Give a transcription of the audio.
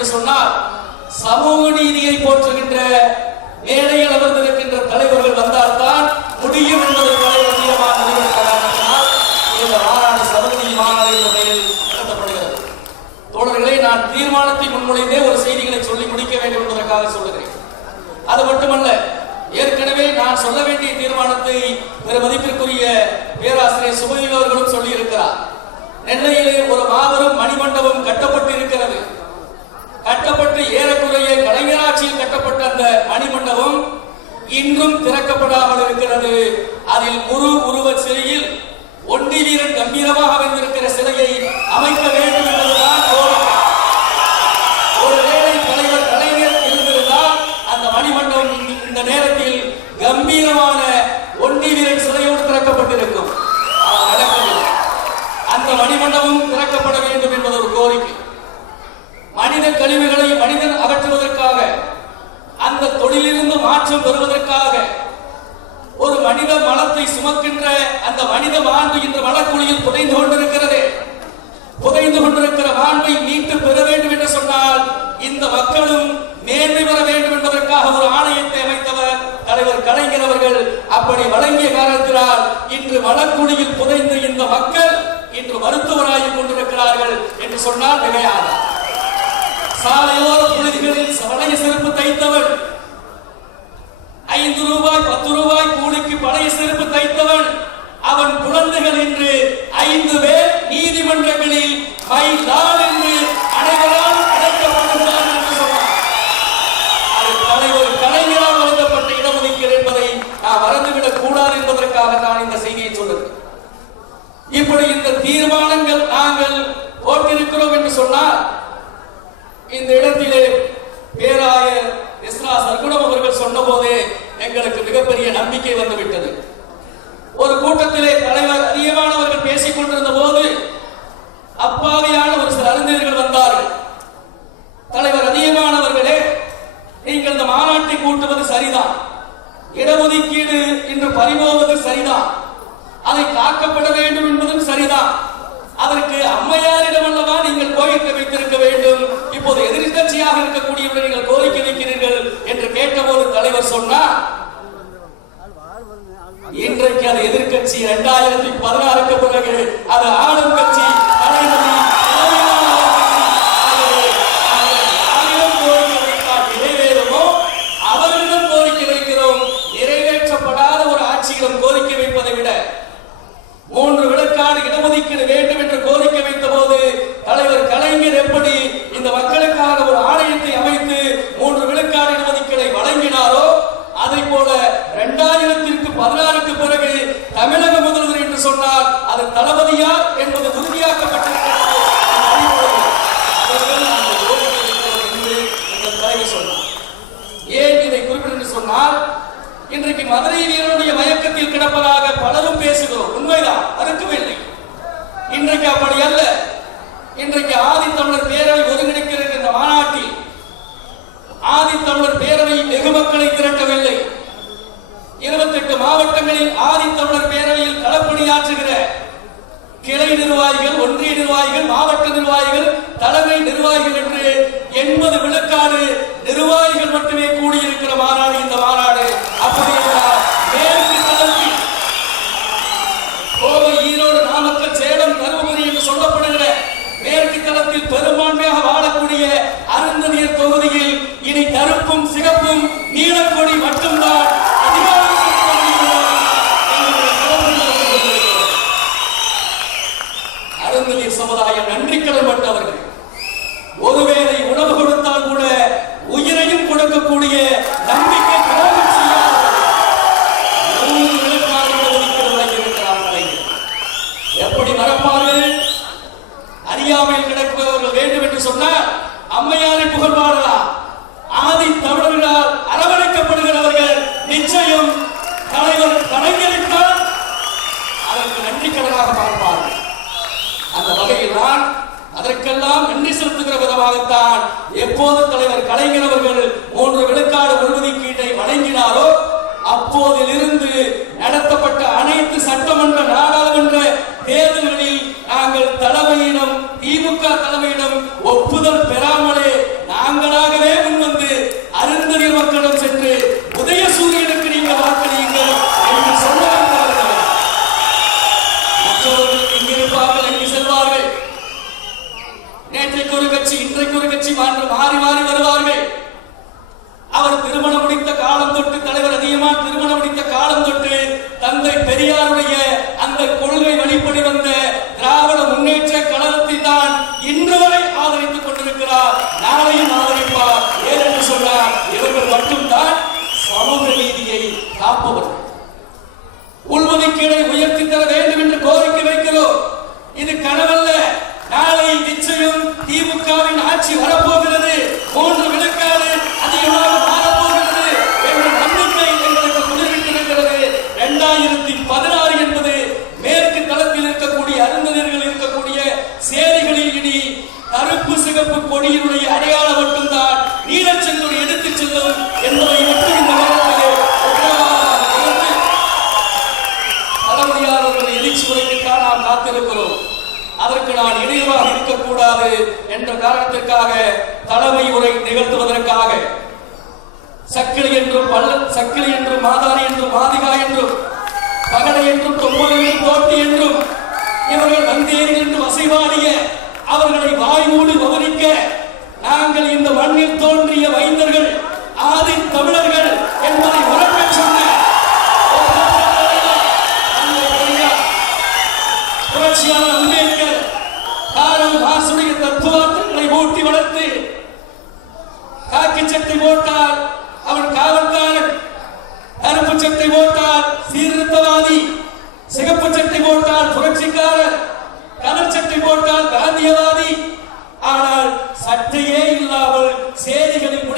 என்று சொன்னால் சமூக நீதியை போற்றுகின்ற மேடையில் அமர்ந்திருக்கின்ற தலைவர்கள் வந்தால்தான் முடியும் என்பது தலைவர் தீரமாக முடிவெடுத்த இந்த மாநாடு சமூக மாநாடு என்ற நடத்தப்படுகிறது. தோழர்களை நான் தீர்மானத்தை முன்மொழிந்தே ஒரு செய்திகளை சொல்லி முடிக்க வேண்டும் என்பதற்காக சொல்லுகிறேன். அது மட்டுமல்ல ஏற்கனவே நான் சொல்ல வேண்டிய தீர்மானத்தை பெருமதிப்பிற்குரிய பேராசிரியர் சுபதி அவர்களும் சொல்லியிருக்கிறார். நெல்லையிலே ஒரு மாபெரும் மணிமண்டபம் கட்டப்பட்டு இருக்கிறது கட்டப்பட்டு ஏறக்குறைய கலைஞராட்சியில் கட்டப்பட்ட அந்த மணிமண்டபம் இன்றும் திறக்கப்படாமல் இருக்கிறது. அதில் குரு உருவ சிலையில் ஒண்டி வீரன் கம்பீரமாக அமைந்திருக்கிற சிலையை அமைக்க வேண்டும் என்பதுதான் ஒருவேளை தலைவர் கலைஞர் இருந்திருந்தால் அந்த மணிமண்டபம் இந்த- நேரத்தில் கம்பீரமான ஒண்டி வீரன் சிலையோடு திறக்கப்பட்டிருக்கும். அந்த மணிமண்டபம் திறக்கப்பட வேண்டும் என்பது ஒரு கோரிக்கை. மனித கழிவுகளை மனிதன் அகற்றுவதற்காக அந்த தொழிலிருந்து மாற்றம் பெறுவதற்காக ஒரு மனித மலத்தை சுமக்கின்ற அந்த மனித மாண்பு இன்று மலக்குழியில் புதைந்து கொண்டிருக்கிறது. புதைந்து கொண்டிருக்கிற மாண்பை மீட்டு பெற வேண்டும் என்று சொன்னால் இந்த மக்களும் மேன்மை பெற வேண்டும் என்பதற்காக ஒரு ஆணையத்தை அமைத்தவர் தலைவர் கலைஞர் அவர்கள் அப்படி வழங்கிய காரணத்தினால் இன்று மலக்குழியில் புதைந்து இந்த மக்கள் இன்று மருத்துவராகி கொண்டிருக்கிறார்கள் என்று சொன்னால் மிகையாதார் சாலையோர புழுதிகளில் பழைய செருப்பு தைத்தவன். ஐந்து ரூபாய் பத்து ரூபாய் கூலிக்கு பழைய செருப்பு தைத்தவன். அவன் குழந்தைகள் என்று ஐந்து பேர் நீதிமன்றங்களில் மை லால் என்று அனைவரால் அழைக்கப்படுகிறார் என்று சொன்னார் அது தலைவர் கலைஞரால் வழங்கப்பட்ட இடஒதுக்கீடு என்பதை நான் மறந்துவிடக் கூடாது என்பதற்காக நான் இந்த செய்தியை சொல்லுகிறேன். இப்படி இந்த தீர்மானங்கள் நாங்கள் போட்டிருக்கிறோம் என்று சொன்னால் இந்த இடத்திலே பேராயர் இஸ்ரா சர்க்குணம் அவர்கள் சொன்னபோதே எங்களுக்கு மிகப்பெரிய நம்பிக்கை வந்துவிட்டது. ஒரு கூட்டத்திலே தலைவர் அதிகமானவர்கள் பேசிக் கொண்டிருந்த போது அப்பாவியான ஒரு சில அறிஞர்கள் வந்தார்கள். தலைவர் அதிகமானவர்களே நீங்கள் இந்த மாநாட்டை கூட்டுவது சரிதான். இடஒதுக்கீடு இன்று பறிபோவது சரிதான். அதை காக்கப்பட வேண்டும் என்பதும் சரிதான். அதற்கு அம்மையாரிடம் அல்லவா நீங்கள் கோரிக்கை வைத்திருக்க வேண்டும். இப்போது எதிர்க்கட்சியாக இருக்க நீங்கள் கோரிக்கை வைக்கிறீர்கள் என்று கேட்டபோது தலைவர் சொன்னார் இன்றைக்கு அது எதிர்க்கட்சி இரண்டாயிரத்தி பதினாறுக்கு பிறகு அது ஆளும் கட்சி தளபதி தலைமையிலான ஒரு கட்சி. ஆகவே நாங்கள் யாரிடம் கோரிக்கை வைத்தால் நிறைவேறுமோ அவர்களிடம் கோரிக்கை வைக்கிறோம் நிறைவேற்றப்படாத ஒரு ஆட்சியிடம் கோரிக்கை வைப்பதை விட மூன்று விழுக்காடு இடஒதுக்கீடு வேண்டும் என்று கோரிக்கை வைத்த போது தலைவர் கலைஞர் எப்படி இந்த மக்களுக்காக ஒரு ஆணையத்தை அமைத்து மூன்று விழுக்காடு இடஒதுக்கீடை வழங்கினாரோ அதை போல இரண்டாயிரத்திற்கு பதினாறுக்கு பிறகு தமிழக முதல்வர் என்று சொன்னார் அது தளபதியா என்பது உறுதியாக்கப்பட்டிருக்கிறது என்ற அடிப்படையில் அவர்கள் நாங்கள் கோரிக்கை வைக்கிறோம் என்று எங்கள் தலைவர் சொன்னார் ஏன் இதை குறிப்பிட்டு என்று சொன்னால் இன்றைக்கு மதுரை வீரனுடைய மயக்கத்தில் கிடப்பதாக பலரும் பேசுகிறோம் உண்மைதான் மறுக்கவில்லை இன்றைக்கு அப்படி அல்ல. இன்றைக்கு ஆதித்தமிழர் பேரவை ஒருங்கிணைக்கிற இந்த மாநாட்டில். ஆதித்தமிழர் பேரவை வெகு மக்களை திரட்டவில்லை. இருபத்தெட்டு மாவட்டங்களில் ஆதித்தமிழர் பேரவையில் களப்பணியாற்றுகிற கிளை நிர்வாகிகள் ஒன்றிய நிர்வாகிகள் மாவட்ட நிர்வாகிகள் தலைமை நிர்வாகிகள் என்று எண்பது விழுக்காடு நிர்வாகிகள் மட்டுமே கூடியிருக்கிற மாநாடு இந்த மாநாடு. அப்படி சேலம் தருமபுரி என்று சொல்லப்படுகிற மேற்கு தளத்தில் பெரும்பான்மையாக வாழக்கூடிய அருந்ததியர் தொகுதியில் இனி கருப்பும் சிகப்பும் நீலக்கொடி மட்டும்தான். காரணமாகத்தான் எப்போது தலைவர் கலைஞர் அவர்கள் மூன்று விழுக்காடு பெரியாருடைய அந்த கொள்கை வழிபடி வந்த திராவிட முன்னேற்ற கழகத்தை தான் இன்று வரை ஆதரித்துக் கொண்டிருக்கிறார். நாளையும் ஆதரிப்பார். ஏனென்று சொன்னார் இவர்கள் மட்டும்தான் சமூக நீதியை காப்பவர்கள். உள்ஒதுக்கீடை உயர்த்தி தர வேண்டும் என்று கோரிக்கை வைக்கிறோம். இது கனவல்ல. நாளை நிச்சயம் திமுகவின் ஆட்சி வரப்போகிறது. மூன்று கொடியினுடைய அடையாளம் மட்டும்தான். நீலச்செங்கோடு எடுத்துச் செல்லும் என்பதை மட்டும் இந்த நேரத்திலே உத்தரவாதம் கொடுத்து எழுச்சி உரைக்குத்தான் நாம் காத்திருக்கிறோம். அதற்கு நான் இடையூறாக இருக்கக்கூடாது என்ற காரணத்திற்காக தலைமை உரை நிகழ்த்துவதற்காக. சக்கிலி என்றும் பல்ல சக்கிலி என்றும் மாதாரி என்றும் மாதிகா என்றும் பகடை என்றும் தொம்மன் என்றும் போட்டி என்றும் இவர்கள் வந்தேறி என்று வசைவாடிய அவர்களை வாய்மூடி கவனிக்க நாங்கள் இந்த மண்ணில் தோன்றிய வைந்தர்கள் ஆதி தமிழர்கள் என்பதை உறக்கச் சொன்ன புரட்சியாளர் அம்பேத்கர் காரம் மாசுடைய தத்துவார்த்தங்களை ஊட்டி வளர்த்து காக்கி சட்டை போட்டால் அவன் காவல்காரன் கருப்பு சட்டை போட்டால் சீர்திருத்தவாதி. சிகப்பு சட்டை போட்டால் புரட்சிக்காரர். கலர் சட்டை போட்டால் காந்தியவாதி. ஆனால் சட்டையே இல்லாமல் சேதிகளின்